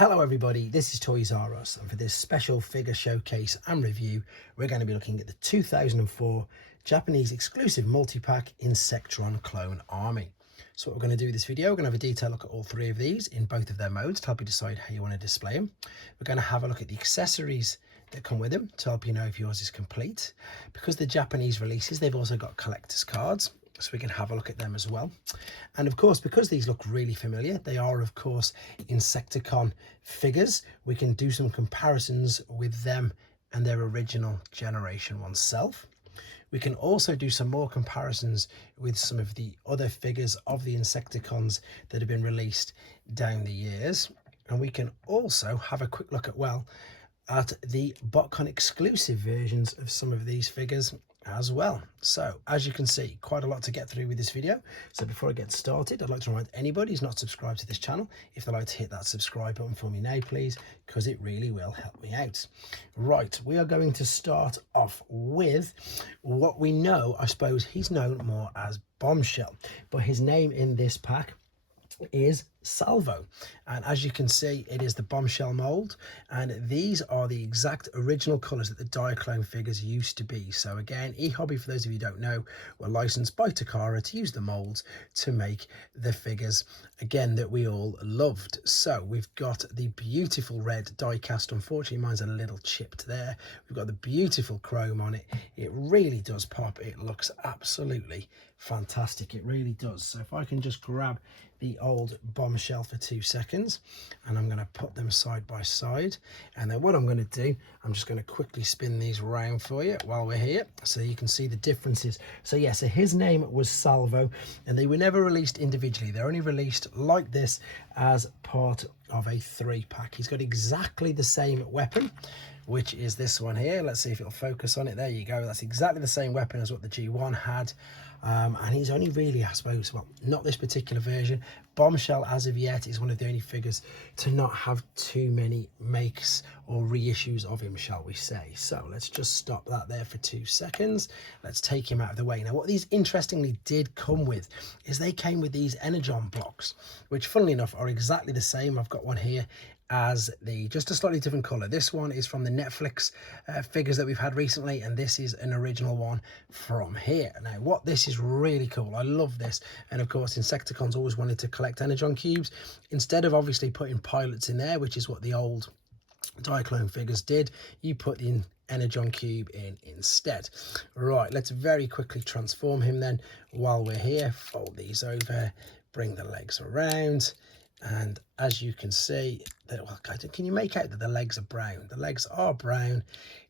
Hello everybody, this is Toys R Us, and for this special figure showcase and review we're going to be looking at the 2004 Japanese exclusive multi-pack Insectron Clone Army. So what we're going to do in this video, we're going to have a detailed look at all three of these in both of their modes to help you decide how you want to display them. We're going to have a look at the accessories that come with them to help you know if yours is complete. Because the Japanese releases, they've also got collector's cards, so we can have a look at them as well. And of course, because these look really familiar, they are of course Insecticon figures, we can do some comparisons with them and their original Generation 1 self. We can also do some more comparisons with some of the other figures of the Insecticons that have been released down the years. And we can also have a quick look at the BotCon exclusive versions of some of these figures as well. So as you can see, quite a lot to get through with this video. So before I get started, I'd like to remind anybody who's not subscribed to this channel, if they'd like to hit that subscribe button for me now please, because it really will help me out. Right, we are going to start off with what we know. I suppose he's known more as Bombshell, but his name in this pack is Salvo, and as you can see, it is the Bombshell mold, and these are the exact original colors that the Diaclone figures used to be. So again, ehobby, for those of you who don't know, were licensed by Takara to use the molds to make the figures again that we all loved. So we've got the beautiful red die cast. Unfortunately mine's a little chipped there. We've got the beautiful chrome on it. It really does pop. It looks absolutely fantastic, it really does. So if I can just grab the old Bombshell for 2 seconds, and I'm going to put them side by side, and then what I'm going to do, I'm just going to quickly spin these around for you while we're here so you can see the differences. So yeah, so his name was Salvo, and they were never released individually. They're only released like this as part of a 3-pack. He's got exactly the same weapon, which is this one here. Let's see if it'll focus on it. There you go. That's exactly the same weapon as what the G1 had. And he's only really, I suppose, well, not this particular version. Bombshell, as of yet, is one of the only figures to not have too many makes or reissues of him, shall we say. So let's just stop that there for 2 seconds. Let's take him out of the way. Now, what these interestingly did come with is they came with these energon blocks, which funnily enough are exactly the same. I've got one here as just a slightly different color. This one is from the Netflix figures that we've had recently, and this is an original one from here. Now what this is really cool, I love this, and of course Insecticons always wanted to collect energon cubes. Instead of obviously putting pilots in there, which is what the old Diaclone figures did, you put the energon cube in instead. Right, let's very quickly transform him then while we're here. Fold these over, bring the legs around, and as you can see, can you make out that the legs are brown? The legs are brown.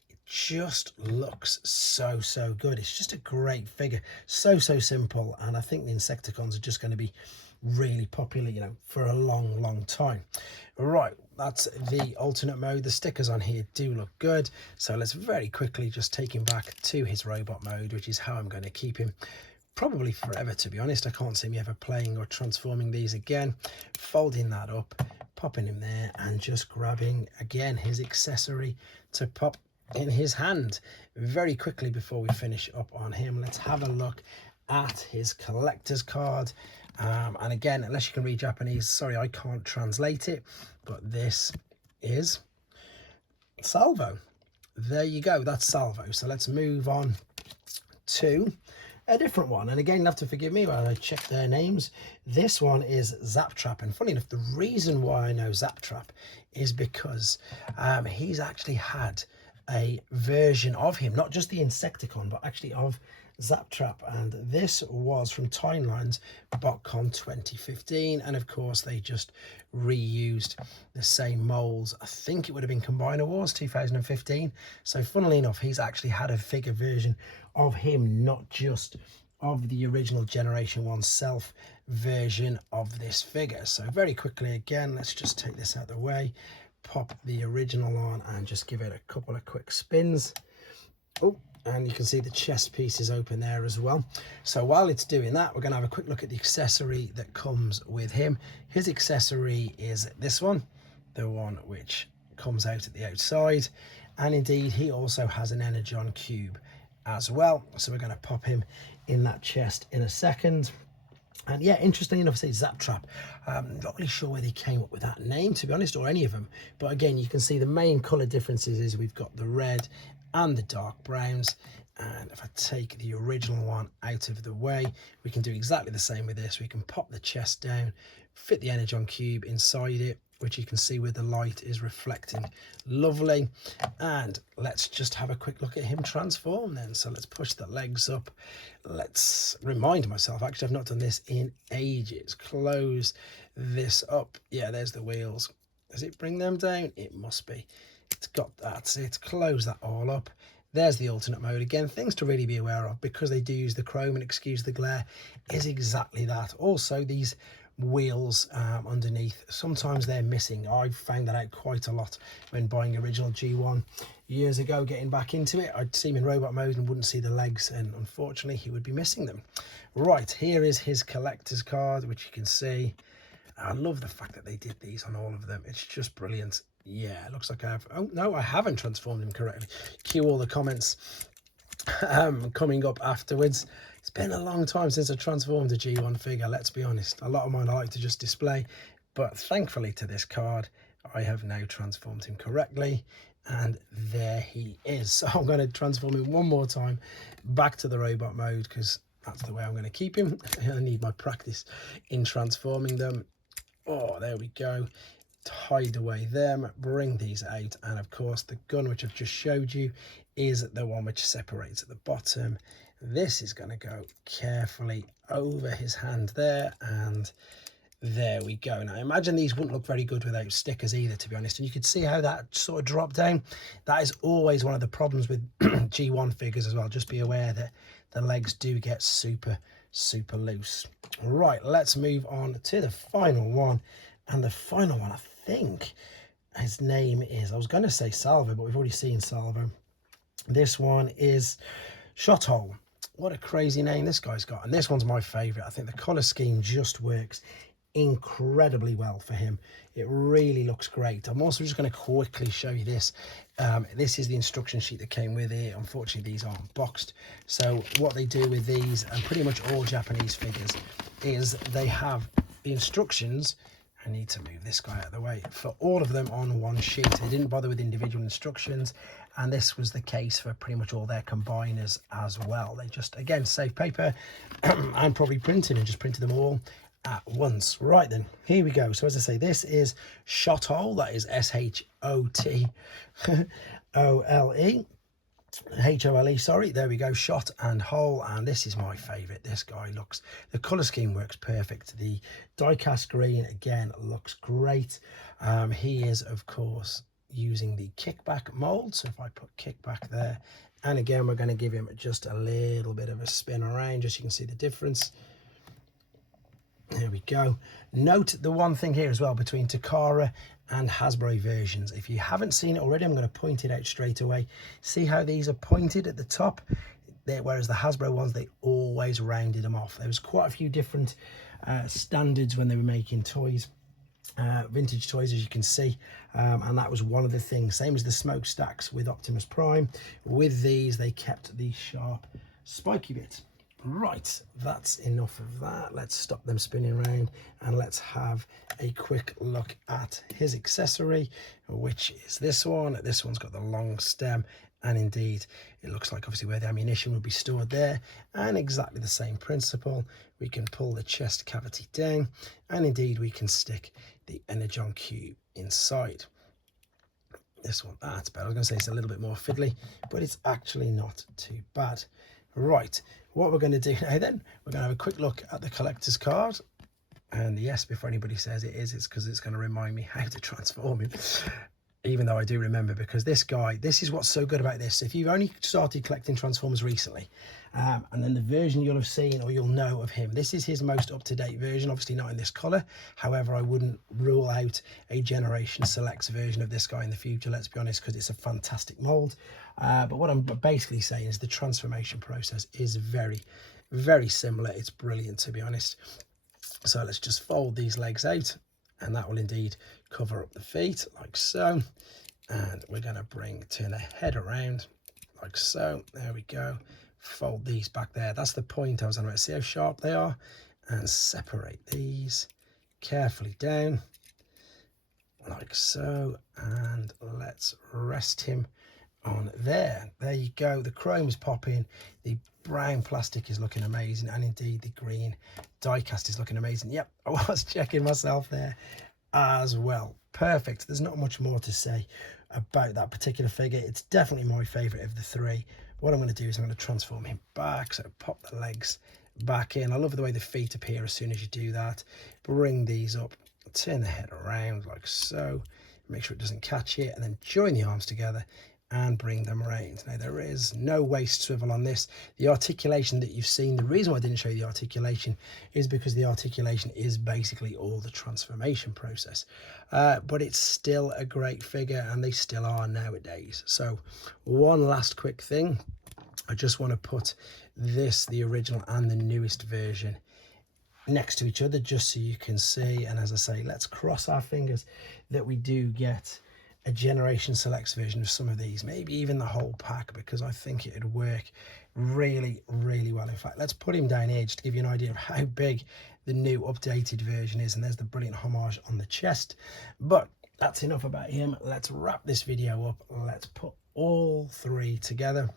It just looks so good. It's just a great figure, so simple, and I think the Insecticons are just going to be really popular, you know, for a long time. Right, that's the alternate mode. The stickers on here do look good, so let's very quickly just take him back to his robot mode, which is how I'm going to keep him probably forever, to be honest. I can't see me ever playing or transforming these again. Folding that up, popping him there, and just grabbing again his accessory to pop in his hand. Very quickly before we finish up on him, let's have a look at his collector's card. And again, unless you can read Japanese, sorry, I can't translate it, but this is Salvo. There you go, that's Salvo. So let's move on to a different one, and again, you'll have to forgive me while I check their names. This one is Zaptrap, and funny enough, the reason why I know Zaptrap is because he's actually had a version of him, not just the Insecticon, but actually of Zaptrap, and this was from Toyline's BotCon 2015, and of course they just reused the same molds. I think it would have been Combiner Wars 2015, so funnily enough, he's actually had a figure version of him, not just of the original Generation 1 self version of this figure. So very quickly again, let's just take this out of the way, pop the original on, and just give it a couple of quick spins. Oh, and you can see the chest piece is open there as well. So while it's doing that, we're going to have a quick look at the accessory that comes with him. His accessory is this one, the one which comes out at the outside, and indeed he also has an energon cube as well. So we're going to pop him in that chest in a second. And yeah, interestingly enough, say Zaptrap. Not really sure where they came up with that name, to be honest, or any of them. But again, you can see the main colour differences is we've got the red and the dark browns. And if I take the original one out of the way, we can do exactly the same with this. We can pop the chest down, fit the energon cube inside it, which you can see where the light is reflecting lovely. And let's just have a quick look at him transform then. So let's push the legs up. Let's remind myself, actually I've not done this in ages. Close this up. Yeah, there's the wheels. Does it bring them down? It must be. It's got, that's it. Close that all up. There's the alternate mode. Again, things to really be aware of, because they do use the chrome, and excuse the glare, is exactly that. Also, these wheels underneath, sometimes they're missing. I've found that out quite a lot when buying original G1 years ago. Getting back into it, I'd see him in robot mode and wouldn't see the legs, and unfortunately he would be missing them. Right, here is his collector's card, which you can see. I love the fact that they did these on all of them. It's just brilliant. Yeah, it looks like I have. Oh no, I haven't transformed him correctly. Cue all the comments coming up afterwards. It's been a long time since I transformed a G1 figure, let's be honest. A lot of mine I like to just display, but thankfully to this card, I have now transformed him correctly, and there he is. So I'm going to transform him one more time back to the robot mode, because that's the way I'm going to keep him. I need my practice in transforming them. Oh, there we go. Hide away them, bring these out, and of course the gun which I've just showed you is the one which separates at the bottom. This is going to go carefully over his hand there, and there we go. Now imagine these wouldn't look very good without stickers either, to be honest, and you could see how that sort of dropped down. That is always one of the problems with G1 figures as well. Just be aware that the legs do get super loose. Right, let's move on to the final one. And the final one, I think his name is, I was going to say Salvo, but we've already seen Salvo. This one is Shothole. What a crazy name this guy's got. And this one's my favourite. I think the colour scheme just works incredibly well for him. It really looks great. I'm also just going to quickly show you this. This is the instruction sheet that came with it. Unfortunately, these aren't boxed. So what they do with these, and pretty much all Japanese figures, is they have the instructions. I need to move this guy out of the way, for all of them on one sheet. They didn't bother with individual instructions, and this was the case for pretty much all their combiners as well. They just, again, save paper and probably printed, and just printed them all at once. Right then, here we go. So as I say, this is Shothole. That is Shothole. Hole, sorry, there we go, shot and hole. And this is my favorite. This guy looks, the color scheme works perfect. The die-cast green again looks great. He is of course using the kickback mold, so if I put kickback there, and again we're going to give him just a little bit of a spin around, just so you can see the difference. There we go. Note the one thing here as well between Takara and Hasbro versions. If you haven't seen it already, I'm going to point it out straight away. See how these are pointed at the top? Whereas the Hasbro ones, they always rounded them off. There was quite a few different standards when they were making toys, vintage toys, as you can see. And that was one of the things. Same as the smokestacks with Optimus Prime. With these, they kept the sharp, spiky bits. Right, that's enough of that. Let's stop them spinning around, and let's have a quick look at his accessory, which is this one. This one's got the long stem, and indeed it looks like obviously where the ammunition would be stored there, and exactly the same principle. We can pull the chest cavity down, and indeed we can stick the energon cube inside. This one, that's better. I was going to say it's a little bit more fiddly, but it's actually not too bad. Right, what we're going to do now then, we're going to have a quick look at the collector's card. And yes, before anybody says it is, it's because it's going to remind me how to transform him. Even though I do remember, because this guy, this is what's so good about this. If you've only started collecting Transformers recently, and then the version you'll have seen or you'll know of him, this is his most up-to-date version, obviously not in this colour. However, I wouldn't rule out a Generation Selects version of this guy in the future, let's be honest, because it's a fantastic mould. But what I'm basically saying is the transformation process is very, very similar. It's brilliant, to be honest. So let's just fold these legs out, and that will indeed cover up the feet like so. And we're going to turn the head around like so. There we go. Fold these back there. That's the point I was on about. See how sharp they are? and separate these carefully down like so, and let's rest him on there. There you go, the chrome is popping, the brown plastic is looking amazing, and indeed the green die cast is looking amazing. Yep, I was checking myself there as well. Perfect. There's not much more to say about that particular figure. It's definitely my favorite of the three. What I'm going to do is I'm going to transform him back, so pop the legs back in. I love the way the feet appear as soon as you do that. Bring these up, turn the head around like so, make sure it doesn't catch it, and then join the arms together and bring them around. Now there is no waist swivel on this. The articulation that you've seen, the reason why I didn't show you the articulation is because the articulation is basically all the transformation process, but it's still a great figure, and they still are nowadays. So one last quick thing, I just want to put this, the original and the newest version, next to each other just so you can see. And as I say, let's cross our fingers that we do get a Generation Selects version of some of these, maybe even the whole pack, because I think it'd work really, really well. In fact, let's put him down here just to give you an idea of how big the new updated version is. And there's the brilliant homage on the chest. But that's enough about him. Let's wrap this video up. Let's put all three together.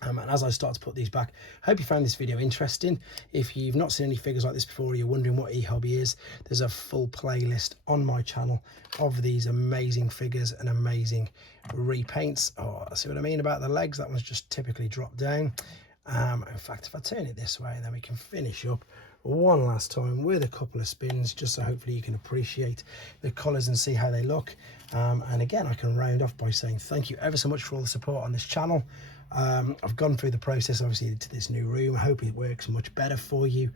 And as I start to put these back, I hope you found this video interesting. If you've not seen any figures like this before, or you're wondering what ehobby is, there's a full playlist on my channel of these amazing figures and amazing repaints. Oh, see what I mean about the legs? That one's just typically dropped down. In fact, if I turn it this way, then we can finish up one last time with a couple of spins, just so hopefully you can appreciate the colours and see how they look. And again, I can round off by saying thank you ever so much for all the support on this channel. I've gone through the process obviously to this new room. I hope it works much better for you.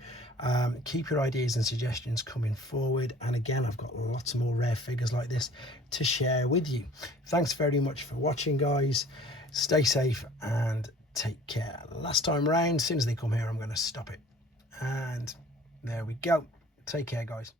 Keep your ideas and suggestions coming forward, and again, I've got lots more rare figures like this to share with you. Thanks very much for watching, guys. Stay safe and take care. Last time round, as soon as they come here, I'm going to stop it, and there we go. Take care, guys.